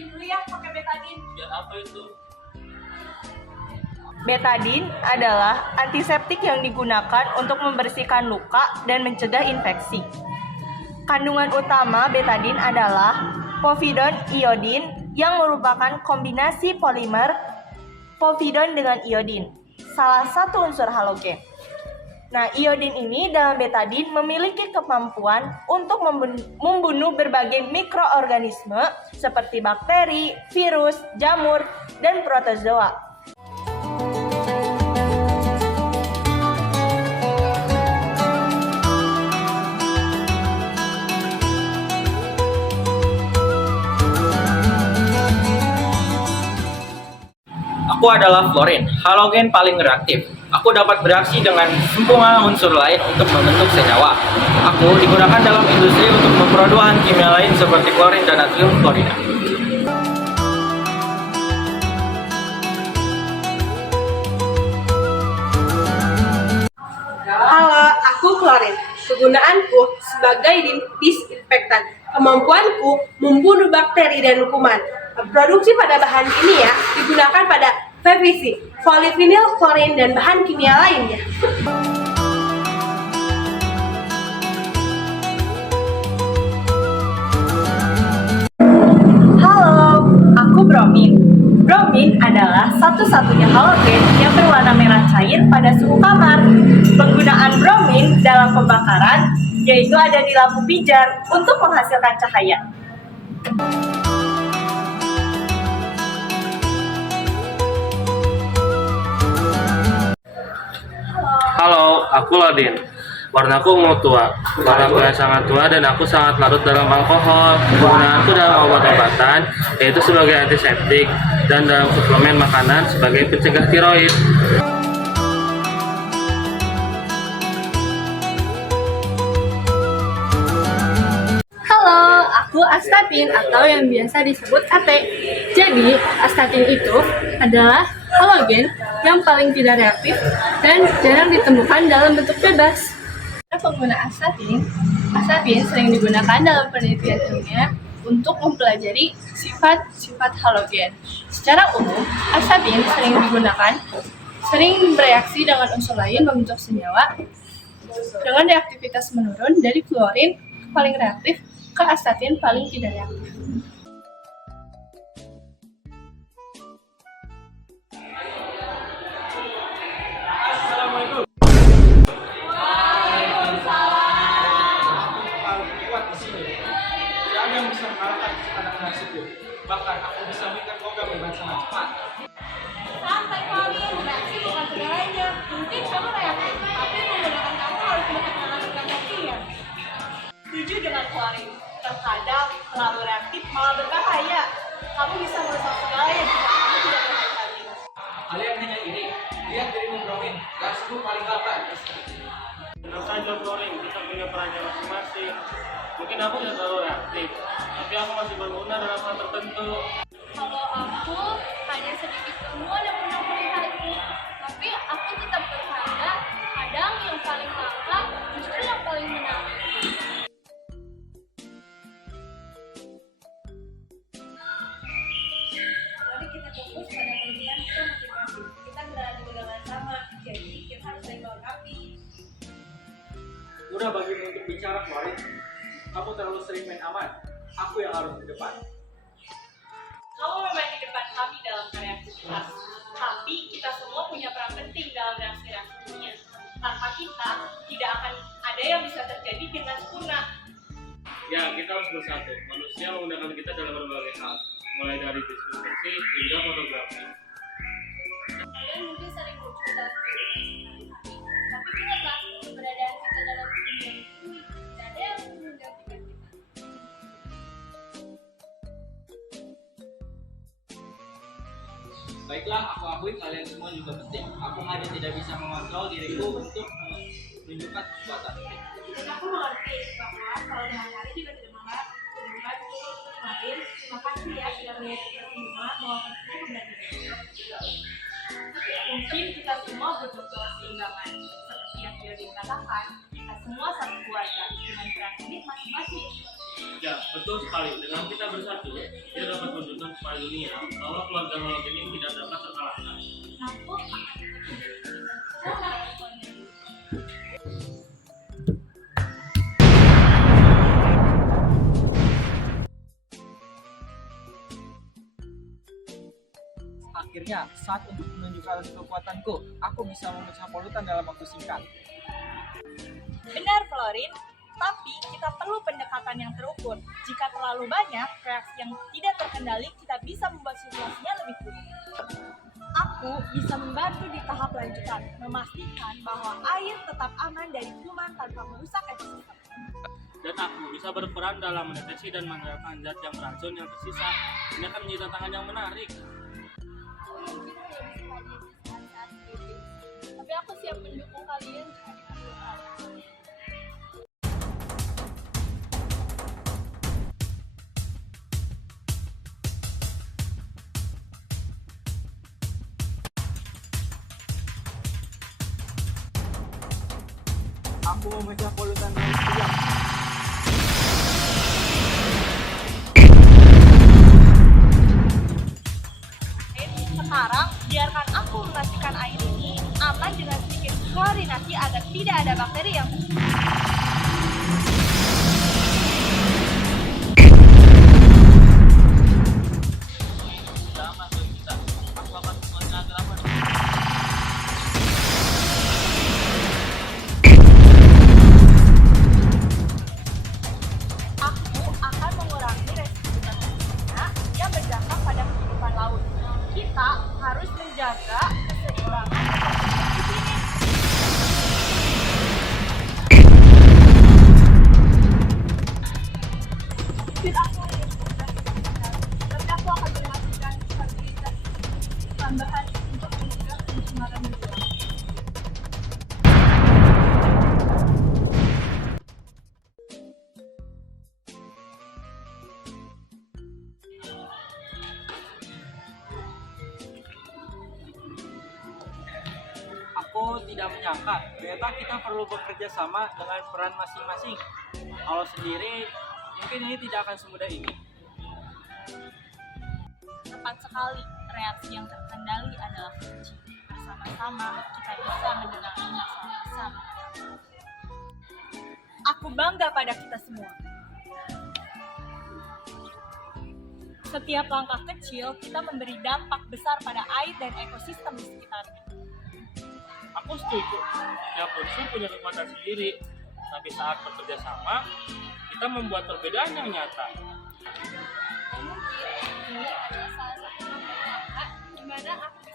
obatin dulu ya pakai betadin. Ya, apa itu? Betadin adalah antiseptik yang digunakan untuk membersihkan luka dan mencegah infeksi. Kandungan utama betadin adalah povidone iodin yang merupakan kombinasi polimer povidone dengan iodin, salah satu unsur halogen. Nah, iodin ini dalam betadin memiliki kemampuan untuk membunuh berbagai mikroorganisme seperti bakteri, virus, jamur, dan protozoa. Aku adalah fluorin, halogen paling reaktif. Aku dapat bereaksi dengan semua unsur lain untuk membentuk senyawa. Aku digunakan dalam industri untuk memproduksi bahan kimia lain seperti klorin dan natrium klorida. Halo, aku klorin. Kegunaanku sebagai disinfektan. Kemampuanku membunuh bakteri dan kuman. Produksi pada bahan kimia digunakan pada PVC, polyvinyl klorin, dan bahan kimia lainnya. Halo, aku bromin. Bromin adalah satu-satunya halogen yang berwarna merah cair pada suhu kamar. Penggunaan bromin dalam pembakaran yaitu ada di lampu pijar untuk menghasilkan cahaya. Halo, aku Ladin. Warnaku ungu tua. Warnaku yang sangat tua dan aku sangat larut dalam alkohol. Penggunaanku dalam obat-obatan yaitu sebagai antiseptik dan dalam suplemen makanan sebagai pencegah tiroid. Halo, aku astatin atau yang biasa disebut AT. Jadi, astatin itu adalah halogen yang paling tidak reaktif dan jarang ditemukan dalam bentuk bebas. Pengguna astatin sering digunakan dalam penelitian ilmiah untuk mempelajari sifat-sifat halogen. Secara umum, astatin sering bereaksi dengan unsur lain membentuk senyawa dengan reaktivitas menurun dari fluorin paling reaktif ke astatin paling tidak reaktif. Tidak ada yang bisa mengalahkan anak nasibku. Bahkan aku bisa mengikat logam dengan sangat cepat. Santai Colin, reaksi bukan segalanya. Mungkin kamu reaktif, tapi menggunakan kamu harus mendapatkan kematian. Setuju dengan Clarin, terkadang terlalu reaktif malah berbahaya. Kamu bisa merusak segalanya jika kamu tidak berhati-hati. Kalian hanya iri. Lihat dirimu bromin, gasku paling lambat. Tenang saja, Fluorin. Kita punya perannya masing-masing. Mungkin aku tidak terlalu reaktif, tapi aku masih berguna dalam hal tertentu. Kalau aku hanya sedikit ilmu yang pernah melihatku, tapi aku tetap berharga. Kadang yang paling langka justru yang paling menarik. Mari kita fokus pada kelebihan kita masing-masing. Kita berada di golongan sama, jadi kita harus saling melengkapi. Mudah bagimu untuk bicara, Florin. Kamu terlalu sering main aman. Aku yang harus di depan. Kamu memang di depan kami dalam reaktivitas, tapi kita semua punya peran penting dalam reaksi-reaksinya. Tanpa kita, tidak akan ada yang bisa terjadi dengan sempurna. Ya, kita harus bersatu. Manusia menggunakan kita dalam berbagai hal, mulai dari disinfeksi hingga fotografi. Kalian mungkin sering muncul dalam kehidupan sehari-hari, tapi ingatlah keberadaan kita dalam dunia ini tidak ada yang menggantikan kita. Baiklah, aku akui kalian semua juga penting. Aku hanya tidak bisa mengontrol diriku untuk menunjukkan kekuatan. Dan aku mengerti bahwa kalau dengan hari juga tidak membantu. Terima kasih ya sudah melihat kita semua bahwa kita benar-benar. Mungkin kita semua butuh keseimbangan. Seperti yang Biodin katakan, kita semua satu keluarga dengan peran unik masing-masing. Ya, betul sekali. Dengan kita bersatu, kita dapat menunjukkan kepada dunia bahwa keluarga halogen ini tidak dapat terkalahkan. Aku Akhirnya, saat untuk menunjukkan kekuatanku, aku bisa memecah polutan dalam waktu singkat. Benar, Florin. Tapi kita perlu pendekatan yang terukur. Jika terlalu banyak reaksi yang tidak terkendali, kita bisa membuat situasinya lebih buruk. Aku bisa membantu di tahap lanjutan, memastikan bahwa air tetap aman dari kuman tanpa merusak ekosistem. Dan aku bisa berperan dalam mendeteksi dan mengeluarkan zat yang beracun yang tersisa. Ini akan menjadi tantangan yang menarik. mungkin tidak bisa hadir di saat-saat kritis, tapi aku siap mendukung kalian jika diperlukan. Aku memecah polutan dalam sekejap. Sekarang, biarkan aku memastikan air ini aman dengan sedikit klorinasi agar tidak ada bakteri yang Dalam hasil kita, aku akan membuatnya agar aman. Aku akan mengurangi resiko bencana yang berdampak pada kehidupan laut. Kita harus menjaga keseimbangan ekosistem di sini. Tidak aku ingin tapi aku akan memastikan stabilitas tambahan untuk mencegah pencemaran udara. Aku tidak menyangka, ternyata kita perlu bekerja sama dengan peran masing-masing. Kalau sendiri, mungkin ini tidak akan semudah ini. Tepat sekali, reaksi yang terkendali adalah kunci. Bersama-sama, kita bisa menangani masalah besar. Aku bangga pada kita semua. Setiap langkah kecil, kita memberi dampak besar pada air dan ekosistem di sekitarnya. Aku setuju. Tiap unsur punya kekuatan sendiri, tapi saat bekerja sama, kita membuat perbedaan yang nyata. Dan mungkin ini adalah salah satu langkah nyata di mana aku